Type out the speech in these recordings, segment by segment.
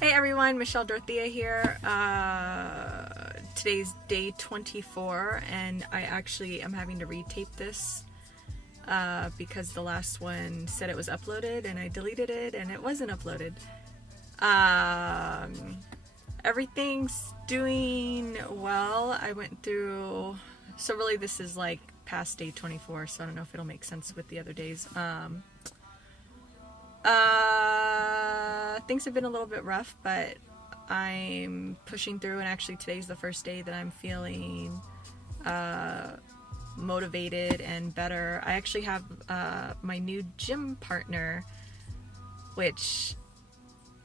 Hey everyone, Michelle Dorothea here. Today's day 24, and I actually am having to retape this because the last one said it was uploaded, and I deleted it, and it wasn't uploaded. Everything's doing well. I went through, so really this is like past day 24, so I don't know if it'll make sense with the other days. Things have been a little bit rough, but I'm pushing through, and actually today's the first day that I'm feeling motivated and better. I actually have my new gym partner, which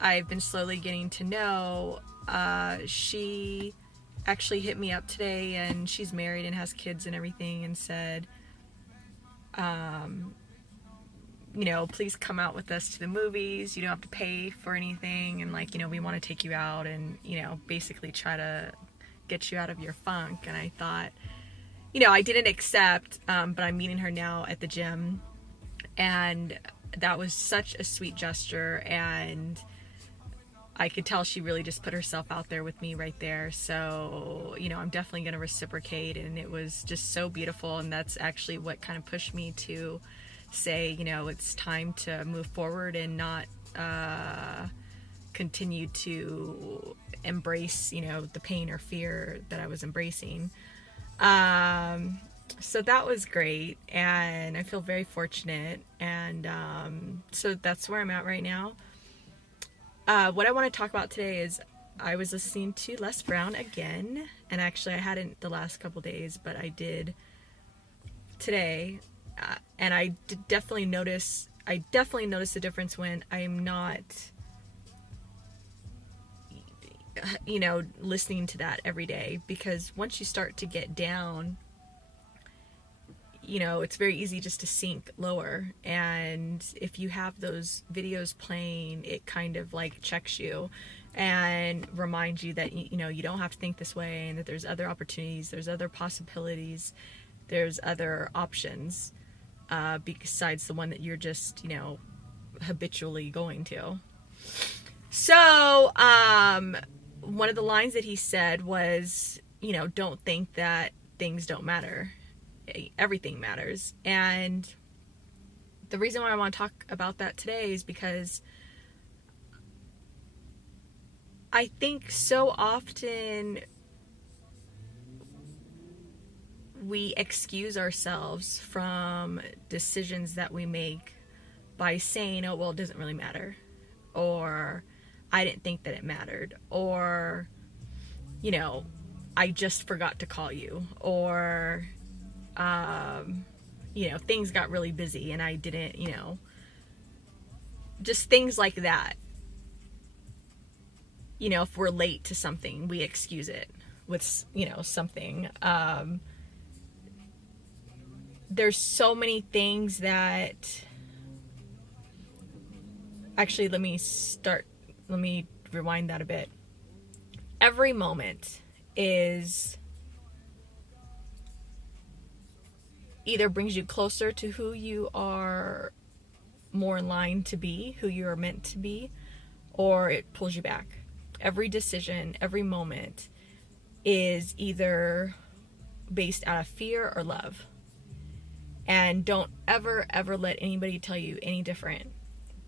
I've been slowly getting to know. She actually hit me up today, and she's married and has kids and everything, and said, please come out with us to the movies. You don't have to pay for anything. And we want to take you out and, basically try to get you out of your funk. And I thought, I didn't accept, but I'm meeting her now at the gym. And that was such a sweet gesture. And I could tell she really just put herself out there with me right there. So, I'm definitely going to reciprocate. And it was just so beautiful. And that's actually what kind of pushed me to say, it's time to move forward and not continue to embrace, the pain or fear that I was embracing. So that was great, and I feel very fortunate, and so that's where I'm at right now. What I want to talk about today is I was listening to Les Brown again, and actually I hadn't the last couple days, but I did today. And I definitely notice the difference when I'm not, listening to that every day, because once you start to get down, it's very easy just to sink lower. And if you have those videos playing, it kind of like checks you and reminds you that, you don't have to think this way, and that there's other opportunities, there's other possibilities, there's other options. Besides the one that you're just, habitually going to. So, one of the lines that he said was, don't think that things don't matter. Everything matters. And the reason why I want to talk about that today is because I think so often we excuse ourselves from decisions that we make by saying, oh, well, it doesn't really matter, or I didn't think that it mattered, or, I just forgot to call you, or, things got really busy and I didn't, just things like that. If we're late to something, we excuse it with, something. There's so many things that, actually, let me rewind that a bit. Every moment is either brings you closer to who you are more in line to be, who you are meant to be, or it pulls you back. Every decision, every moment is either based out of fear or love. And don't ever, ever let anybody tell you any different,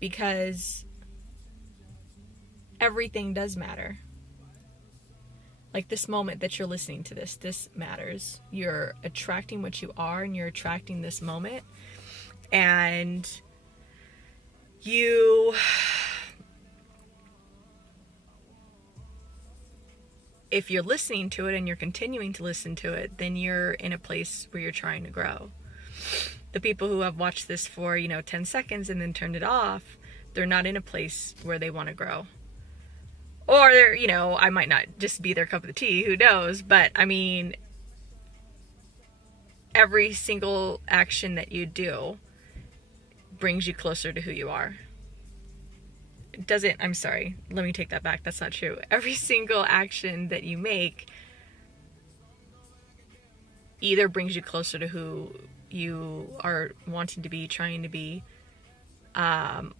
because everything does matter. Like this moment that you're listening to this matters. You're attracting what you are, and you're attracting this moment. And if you're listening to it and you're continuing to listen to it, then you're in a place where you're trying to grow. The people who have watched this for, 10 seconds and then turned it off, they're not in a place where they want to grow. Or, I might not just be their cup of tea, who knows? But, every single action that you do brings you closer to who you are. I'm sorry, let me take that back. That's not true. Every single action that you make either brings you closer to who you are wanting to be, trying to be,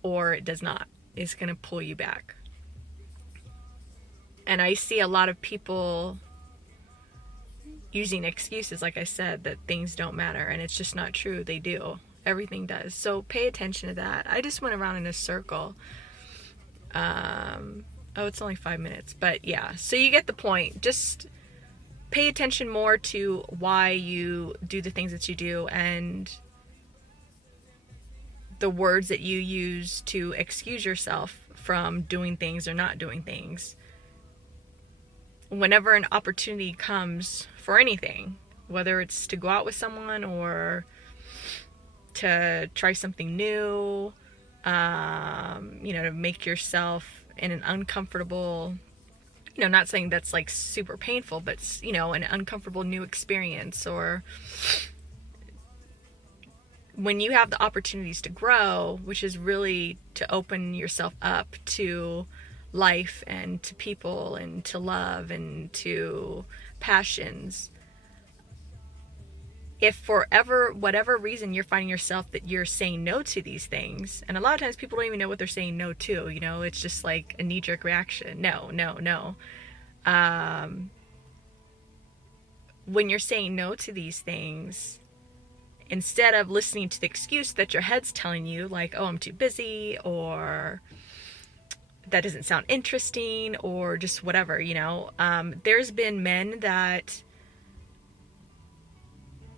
or it does not. It's going to pull you back. And I see a lot of people using excuses, like I said, that things don't matter, and it's just not true. They do. Everything does. So pay attention to that. I just went around in a circle. Oh, it's only 5 minutes, but yeah. So you get the point. Just pay attention more to why you do the things that you do, and the words that you use to excuse yourself from doing things or not doing things. Whenever an opportunity comes for anything, whether it's to go out with someone or to try something new, to make yourself in an uncomfortable, not saying that's like super painful, but, an uncomfortable new experience, or when you have the opportunities to grow, which is really to open yourself up to life and to people and to love and to passions. If for whatever reason you're finding yourself that you're saying no to these things, and a lot of times people don't even know what they're saying no to, it's just like a knee-jerk reaction. No. When you're saying no to these things, instead of listening to the excuse that your head's telling you, like, oh, I'm too busy, or that doesn't sound interesting, or just whatever, there's been men that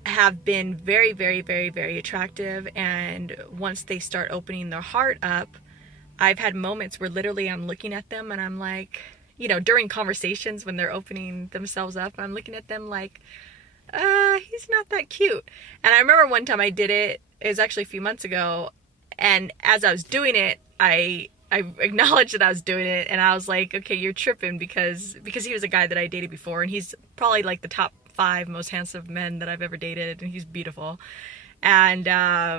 have been very, very, very, very attractive, and once they start opening their heart up, I've had moments where literally I'm looking at them and I'm like, during conversations when they're opening themselves up, I'm looking at them like, he's not that cute. And I remember one time I did it was actually a few months ago, and as I was doing it, I acknowledged that I was doing it, and I was like, okay, you're tripping, because he was a guy that I dated before, and he's probably like the top 5 most handsome men that I've ever dated, and he's beautiful. And I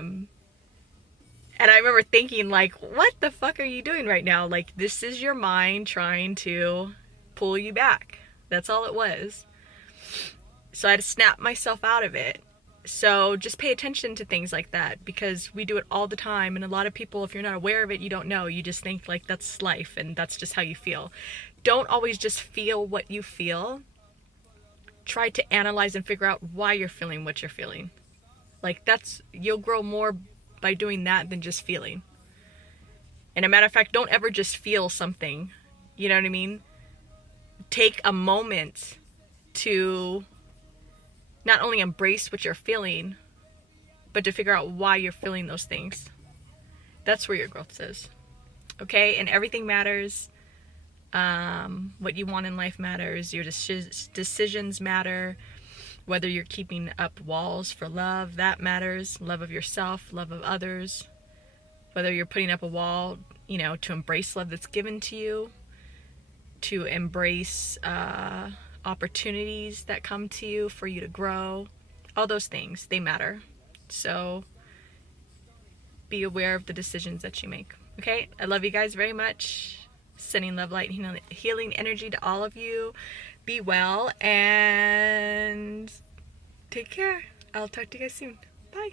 remember thinking, like, what the fuck are you doing right now? Like, this is your mind trying to pull you back. That's all it was. So I had to snap myself out of it. So just pay attention to things like that, because we do it all the time, and a lot of people, if you're not aware of it, you don't know. You just think like that's life and that's just how you feel. Don't always just feel what you feel. Try to analyze and figure out why you're feeling what you're feeling. Like, you'll grow more by doing that than just feeling. And a matter of fact, don't ever just feel something. You know what I mean? Take a moment to not only embrace what you're feeling, but to figure out why you're feeling those things. That's where your growth is. Okay? And everything matters. What you want in life matters. Your decisions matter. Whether you're keeping up walls for love, that matters. Love of yourself, love of others. Whether you're putting up a wall, to embrace love that's given to you, to embrace opportunities that come to you for you to grow. All those things, they matter. So be aware of the decisions that you make. Okay? I love you guys very much. Sending love, light, and healing energy to all of you. Be well and take care. I'll talk to you guys soon. Bye.